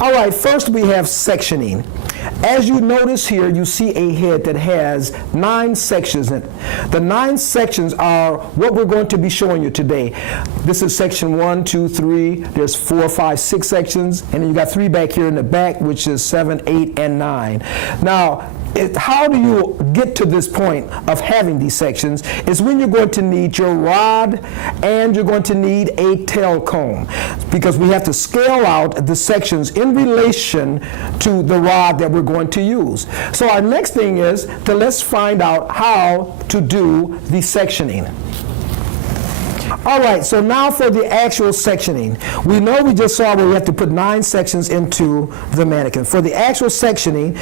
All right, first we have sectioning. As you notice here, you see a head that has 9 sections in it. The 9 sections are what we're going to be showing you today. This is section 1, 2, 3. There's 4, 5, 6 sections, and then you got 3 back here in the back, which is 7, 8, and 9. Now, how do you get to this point of having these sections is when you're going to need your rod and you're going to need a tail comb, because we have to scale out the sections in relation to the rod that we're going to use. So our next thing is to let's find out how to do the sectioning. All right, so now for the actual sectioning. We know we just saw where we have to put 9 sections into the mannequin. For the actual sectioning,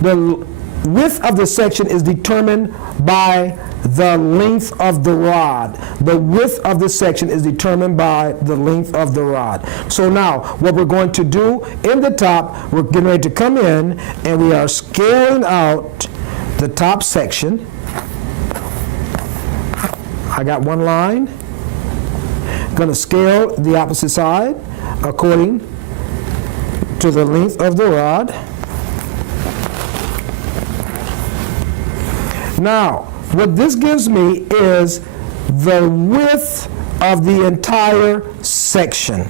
the width of the section is determined by the length of the rod. The width of the section is determined by the length of the rod. So now, what we're going to do in the top, we're getting ready to come in and we are scaling out the top section. I got one line. Going to scale the opposite side according to the length of the rod. Now, what this gives me is the width of the entire section.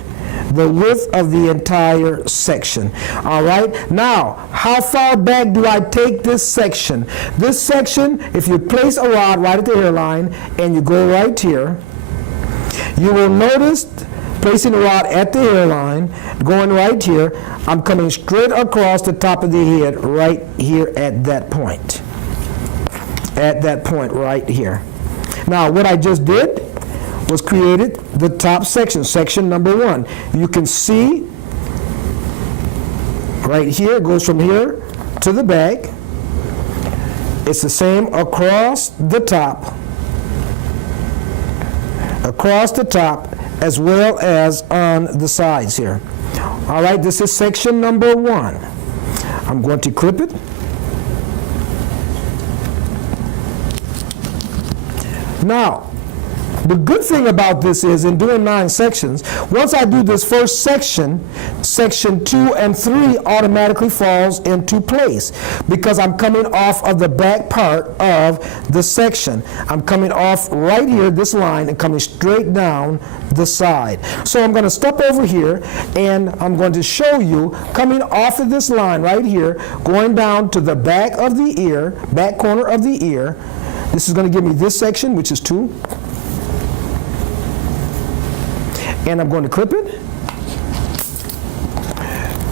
The width of the entire section. All right. Now, how far back do I take this section? This section, if you place a rod right at the hairline and you go right here, you will notice placing the rod at the hairline, going right here, I'm coming straight across the top of the head right here at that point. At that point right here. Now, what I just did was created the top section, section number 1. You can see right here, it goes from here to the back. It's the same across the top as well as on the sides here. All right, this is section number 1. I'm going to clip it. Now, the good thing about this is in doing 9 sections, once I do this first section, section 2 and 3 automatically falls into place because I'm coming off of the back part of the section. I'm coming off right here, this line, and coming straight down the side. So I'm going to step over here and I'm going to show you coming off of this line right here, going down to the back of the ear, back corner of the ear. This is going to give me this section, which is 2. And I'm going to clip it.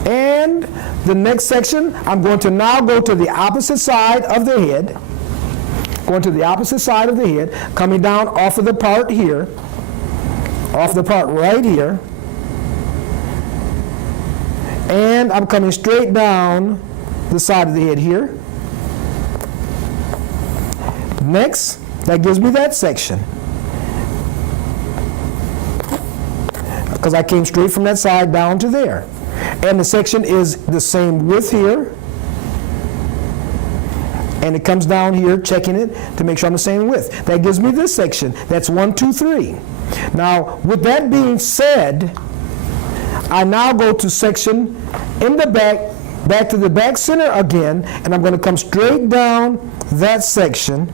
And the next section, I'm going to now go to the opposite side of the head. Going to the opposite side of the head, coming down off of the part here, off the part right here. And I'm coming straight down the side of the head here. Next, that gives me that section. Because I came straight from that side down to there. And the section is the same width here. And it comes down here, checking it to make sure I'm the same width. That gives me this section. That's 1, 2, 3. Now, with that being said, I now go to section in the back to the back center again, and I'm going to come straight down that section.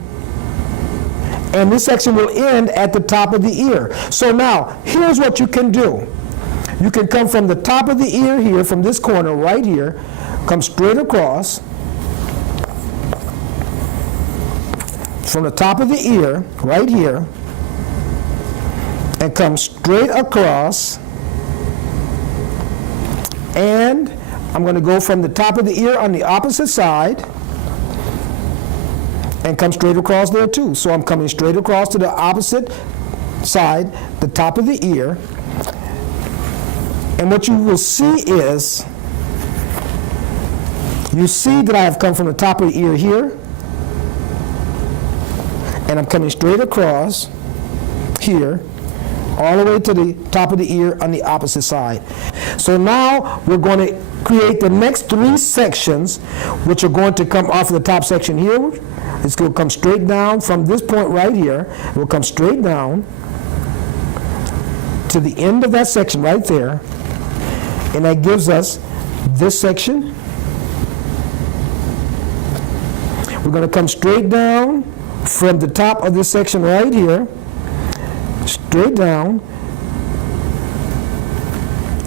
And this section will end at the top of the ear. So now, here's what you can do. You can come from the top of the ear here, from this corner right here, come straight across. From the top of the ear, right here, and come straight across. And I'm going to go from the top of the ear on the opposite side and come straight across there too. So I'm coming straight across to the opposite side, the top of the ear. And what you will see is, you see that I have come from the top of the ear here, and I'm coming straight across here, all the way to the top of the ear on the opposite side. So now we're going to create the next 3 sections, which are going to come off of the top section here. It's going to come straight down from this point right here. It will come straight down to the end of that section right there. And that gives us this section. We're going to come straight down from the top of this section right here, straight down.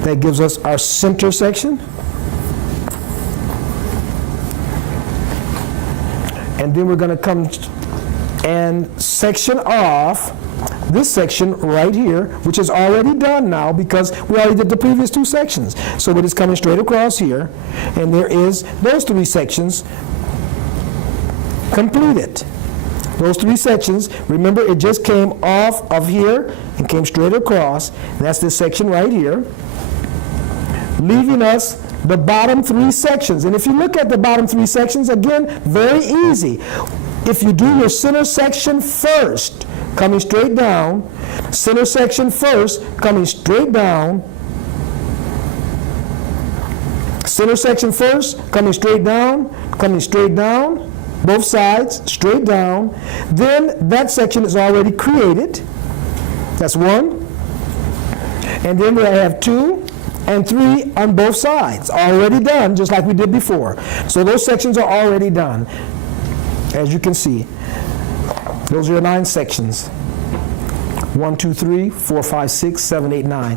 That gives us our center section. And then we're going to come and section off this section right here, which is already done now because we already did the previous two sections. So it is coming straight across here, and there is those three sections completed. Those three sections, remember, it just came off of here and came straight across. That's this section right here, leaving us the bottom three sections. And if you look at the bottom three sections, again, very easy. If you do your center section first, coming straight down, center section first, coming straight down, center section first, coming straight down, both sides, straight down, then that section is already created. That's one. And then we have 2 and 3 on both sides, already done, just like we did before. So those sections are already done. As you can see, those are your 9 sections. 1, 2, 3, 4, 5, 6, 7, 8, 9.